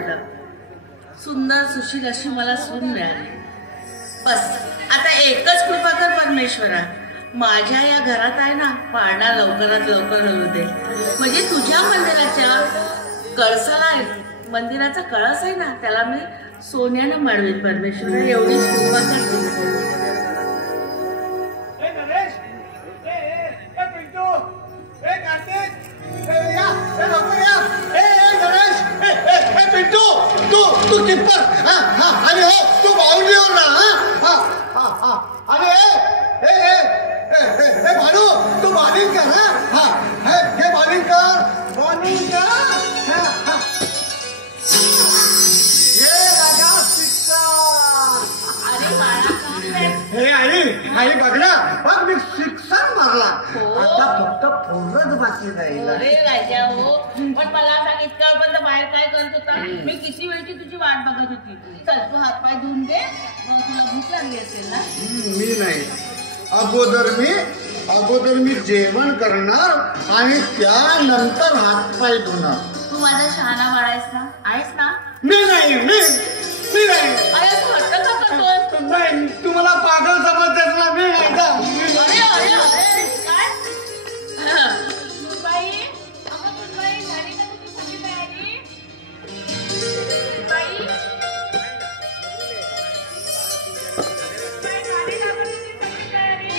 पडलं. सुंदर सुशील अशी मला सून मिळाली. बस आता एकच कृपा कर परमेश्वरा, माझ्या या घरात आहे ना पाळणा लवकरात लवकर होऊ दे. म्हणजे तुझ्या मंदिराच्या कळसाला, मंदिराचा कळस आहे ना त्याला मी सोन्यानं मळवेन. परमेश्वरा एवढीच कृपा कर. तू टिप्पर अरे हो तू बाउंड्रीवर ना अरे भानू तू बॉलिंग कर. हे बॉलिंग कर बॉलिंग कर. ये राजा सिक्सर. हे आई बघ ना बघ मी सिक्सर मारला. आता फक्त फोरच बाकी राहील. अरे राजा हो पण मला सांग इतक्या वेळपर्यंत बाहेर काय करत होता? मी किती वेळची तुझी वाट बघत होती. चल तू हातपाय धुवून घे, तुला भूक लागली असेल ना. मी नाही, अगोदर मी जेवण करणार आणि त्यानंतर हातपाय धुणार. तू माझा शहाणा बाळा आहेस ना? मी नाही. अरे असं हट्ट का करतोय? नाही तुम्हाला पागल समजतेस ना. मी नाही का. अरे काय सुनबाई, अगं सुनबाई झाली का तुझी सगळी तयारी? सुनबाई झाली का तुझी सगळी तयारी?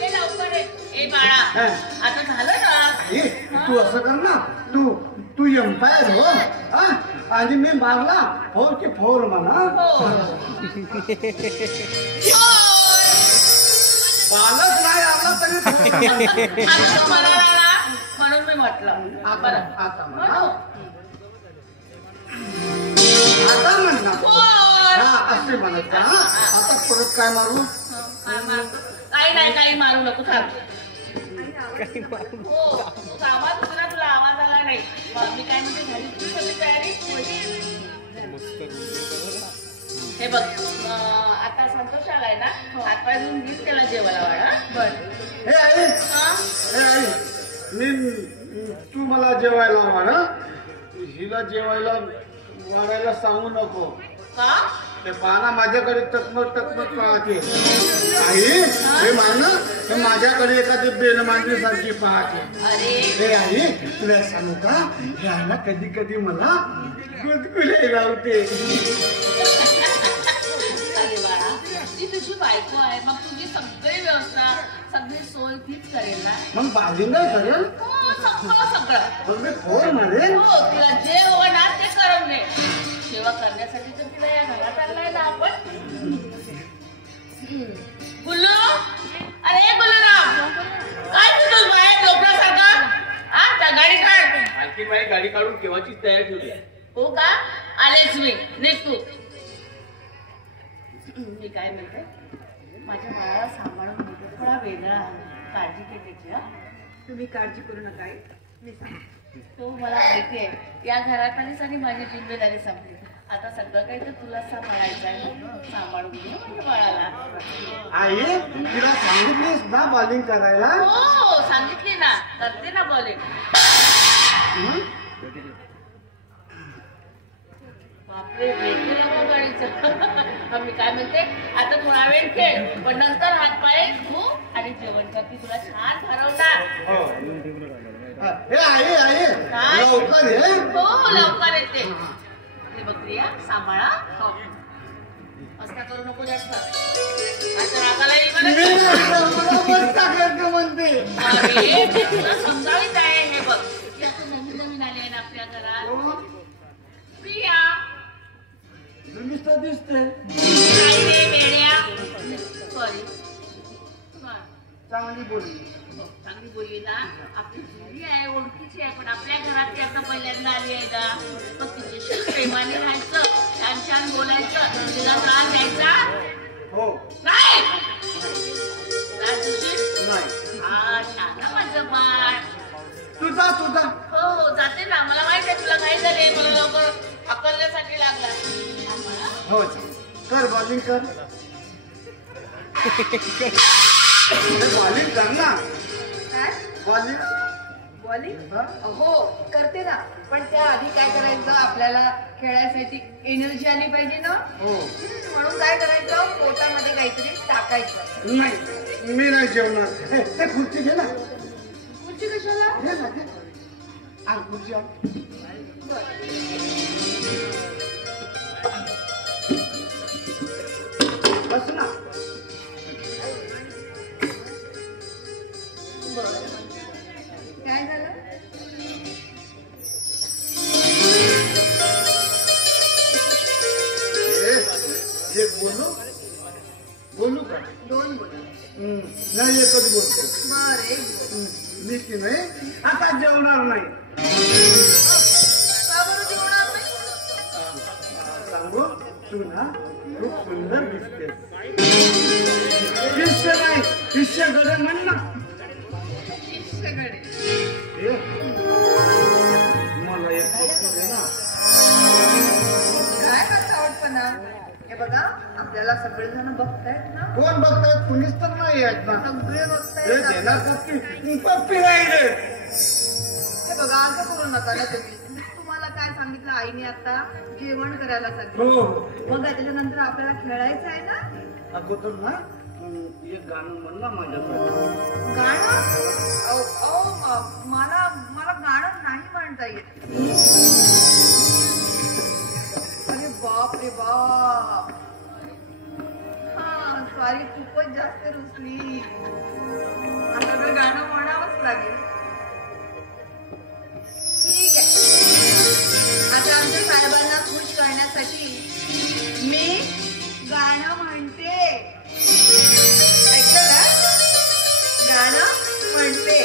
ये लवकर ये. ए बाळा आता झालं ना. तू असं कर ना, तू एम्पायर हो आणि मी मारला फोर की फोर म्हणा. बालच नाही आला तरी म्हणून मी म्हटलं. आता म्हणणार असे म्हणत का. आता परत काय मारू? काही नाही, काही मारू नको. सांग आवाज होता तुला, आवाज आला नाही. मी काय म्हणते झाली तुझी सगळी तयारी? हे बघ आता संतोष आलाय ना, हातपाय धुवून घेऊन त्याला जेवायला वाढा. बरं हे आई मी तू मला जेवायला वाढ. हिला जेवायला वाढायला सांगू नको. का? ते पाना माझ्याकडे टकमक पाहते. आई हे मान हे माझ्याकडे एखादी बेनमांडीसारखी पाहते. हे आई तुला सांगू का, ह्याला कधी कधी मला गुदगुले लावते. ती तुझी बायको आहे, मग तुझी सगळी व्यवस्था सगळी सोय तीच करेल ना. मग बालिंग काय करेल? सगळं मग मी फोन मारेल. हो तुला जे हवं ना ते करून दे. सेवा करण्यासाठी तर तुला या घरात आणलाय ना आपण. गुल्लू, अरे गुल्लूराव काय तुझं बाहेर डोक्यासारखा त्या गाडी काढ. आणखी बाई गाडी काढून केव्हाची तयार ठेवली. हो का? आलेच मी. निघ तू. मी काय म्हणते, माझ्या बाळाला सांभाळून घेते. थोडा वेगळा काळजी घे त्याची. तुम्ही काळजी करू नका आई. मी तो मला माहिती आहे. या घरात आलीच आणि माझी जिम्मेदारी संपली. आता सगळं काही तर तुला सांभाळायचं आहे. सांभाळून घे माझ्या बाळाला. आई तिला सांगितलीस ना बॉलिंग करायला? हो सांगितली ना, करते ना बॉलिंग. बापरे वेगळं गाडीचं. मी काय म्हणते आता थोडा वेळ खेळ, पण नंतर हातपाय धू आणि जेवण कर. ती तुला छान भरवणार. लवकर ये. हो लवकर येते. बकरिया सांभाळा. असता करू नको जास्त. आता रागाला म्हणते समजावीत आहे. हे बघ नवीन नवीन आले ना आपल्या घरात. प्रिया दिसते सॉरी चांगली बोलली. चांगली बोलली ना. आपली जुनी आहे, ओळखीची आहे, पण आपल्या घरात ती आता पहिल्यांदा आली आहे का. मग तिच्याशी प्रेमाने राहायचं, छान छान बोलायचं, तिला त्रास द्यायचा हो नाही. त्रास देशील नाही. हा छान माझं बाळ. तुझा हो जाते ना. मला माहित आहे तुला काही झाले. मला लवकर हकलण्यासाठी लागला. हो कर बॉलिंग कर. बॉलिंग कर ना. काय बॉलिंग वाली हा? हो करते ना, पण त्या आधी काय करायचं, आपल्याला खेळायसाठी एनर्जी आली पाहिजे ना. हो. म्हणून काय करायचं, पोटामध्ये काहीतरी टाकायचं. नाही मी नाही जेवणार. ते खुर्ची घे ना. खुर्ची कशाला? घे ना घे. आण खुर्ची आण. बस ना. काय झालं? हे बोलू बोलू का? दोन बोल. नाही एकच बोलतो. बर एक बोल. मी की नाही आता जेवणार नाही. का बरं जेवणार नाही? सांगू तू ना खूप सुंदर दिसते. शिष्य नाही शिष्यकडे म्हण ना. शिष्यकडे हे, मला एक पप्पी दे ना. काय करता आवडपणा? हे बघा, आपल्याला सगळेजण बघतायत ना. कोण बघतायत? कुणीच तर नाही आहेत ना. सगळे हे बघतायत. देणार पप्पी पप्पी नाही रे. हे बघा, असं करू नका ना तुम्ही. तुम्हाला काय सांगितलं आईने आता? जेवण करायला सांगितलं. हो बघा, त्याच्यानंतर आपल्याला खेळायचं आहे ना. अगोदर ना एक गाणं म्हण ना माझ्यासाठी. गाणं? मला मला गाणं नाही म्हणता येत. अरे बाप रे बाप. हा सॉरी, खूपच जास्त रुसली. आता तर गाणं म्हणावंच लागेल. ठीक आहे, आता आमच्या साहेबांना खुश करण्यासाठी मी गाणं म्हणते. ऐकलं ना? गाणं म्हणते.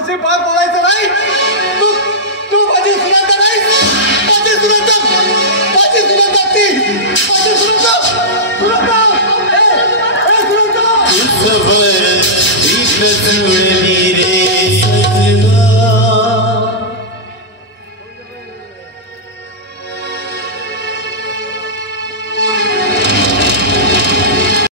अजिबात बोलायचं नाही.